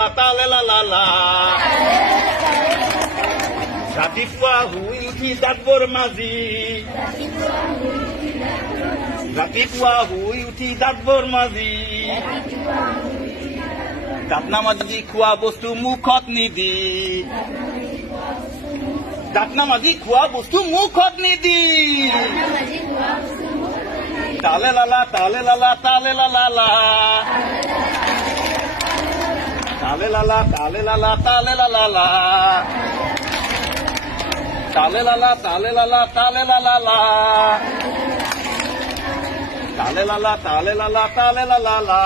তালে লা লা লা ৰাতিপুৱা শুই উঠি দাঁতবোৰ মাজি ৰাতিপুৱা শুই উঠি দাঁতবোৰ মাজি দাঁত নামাজি খোৱা বস্তু মুখত নিদি দাঁত নামাজি খোৱা বস্তু মুখত নিদি তালে লালা তালে লালা তালে লালা লা তালে লালা তালে লালা তালে লালা লা তালে লালা তালে লালা তালে লালা লা তালে লালা তালে লালা তালে লালা লা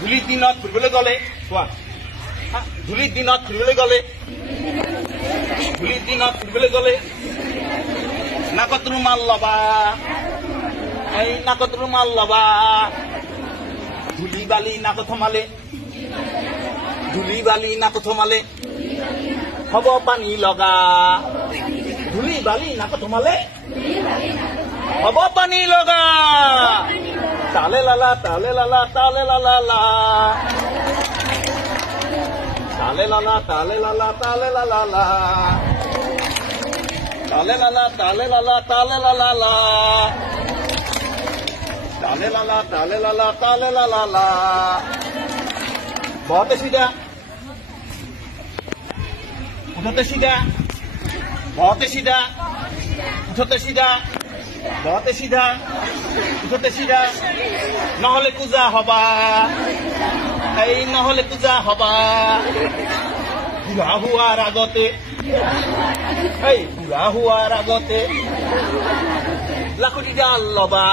ধুলিৰ দিনত ফুৰিবলৈ গ'লে কোৱা ধুলিৰ দিনত ফুৰিবলৈ গ'লে ধুলিৰ দিনত ফুৰিবলৈ গ'লে নাকত ৰুমাল ল'বা এই নাকত ৰুমাল ল'বা ধুলি বালি নাকত সোমালে ধুলি বালি নাকত সোমালে হ'ব পানী লগা ধুলি বালি নাকত সোমালে হ'ব পানী লগা তালে লালা তালে লালা তালে লালা লা তালে লালা তালে লালা তালে লালা লা তালে লালা তালে লালা তালে লালা লা তালে লালা তালে লালা তালে লালা লা बहुत सीधा उठते सीधा बहुत सीधा उठते सीधा बहुत सीधा उठते सीधा নহলে পূজা হবা এই নহলে পূজা হবা বুঢ়া হোৱাৰ আগতে এই বুঢ়া হোৱাৰ আগতে লাখুটি ডাল লবা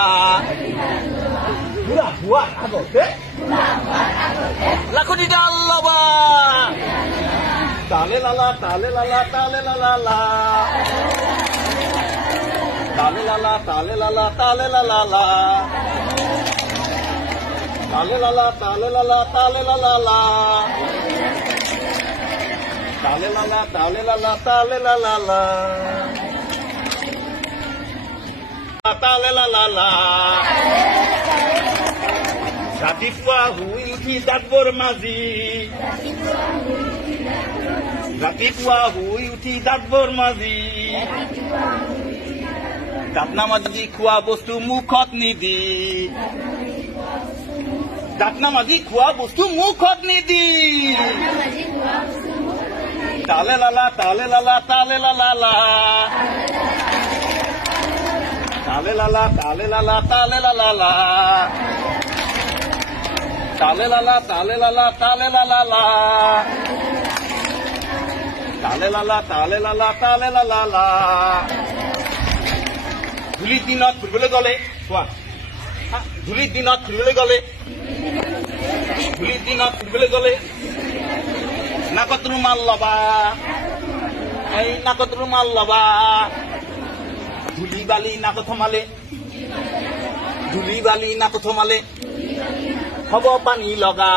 বুঢ়া হোৱাৰ আগতে লাখুটি ডাল লবা তালে লালা তালে লালা তালে লালা লা তালে লালা তালে লালা তালে লালা লা তালে লালা তালে লালা তালে লালা লা তালে লালা তালে লালা তালে লালা লা তালে লালা লা ৰাতিপুৱা শুই উঠি দাঁতবোৰ মাজি ৰাতিপুৱা শুই উঠি দাঁতবোৰ মাজি দাঁত নামাজি খোৱা বস্তু মুখত নিদি দাঁত নামাজি খোৱা বস্তু মুখত নিদি তালে লালা তালে লালা তালে লালা লা তালে লালা তালে লালা তালে লালা লা তালে লালা তালে লালা তালে লালা লা তালে লালা তালে লালা তালে লালা লা ধুলিৰ দিনত ফুৰিবলৈ গ'লে কোৱা ধুলিৰ দিনত ফুৰিবলৈ গ'লে ধুলিৰ দিনত ফুৰিবলৈ গ'লে নাকত ৰুমাল ল'বা এই নাকত ৰুমাল ল'বা ধুলি বালি নাকত সোমালে ধুলি বালি নাকত সোমালে হ'ব পানী লগা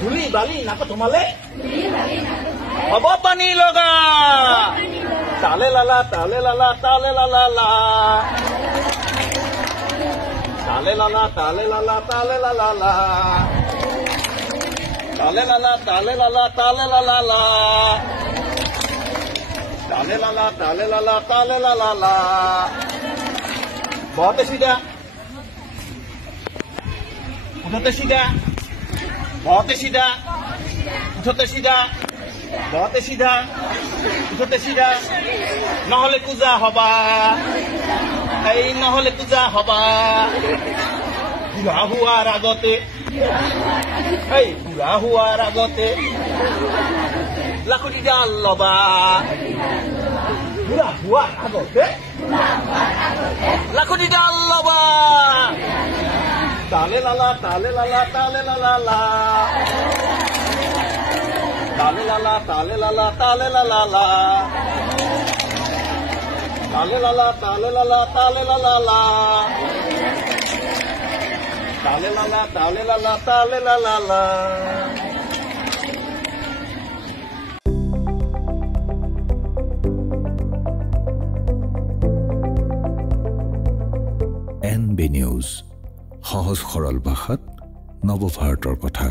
ধুলি বালি নাকত সোমালে হ'ব পানী লগা তালে লালা তালে লালা তালে লালা লা তালে লালা তালে লালা তালে লালা লা তালে লালা তালে লালা তালে লালা লা তালে লালা তালে লালা তালে লালা লা बहुत सीधा उठते सीधा बहुत सीधा उठते सीधा बहुत सीधा उठते सीधा নহলে পূজা হবা এই নহলে পূজা হবা বুঢ়া হোৱাৰ আগতে এই বুঢ়া হোৱাৰ আগতে লাখুটি ডাল লবা বুঢ়া হোৱাৰ আগতে লাখুটি ডাল লবা তালে লালা তালে লালা তালে লালা লা তালে লালা তালে লালা তালে লালা লা তালে লালা তালে লালা তালে লালা লা তালে লালা তালে লালা তালে লালা লা NB News, সহজ সৰল ভাষাত নৱভাৰতৰ কথা।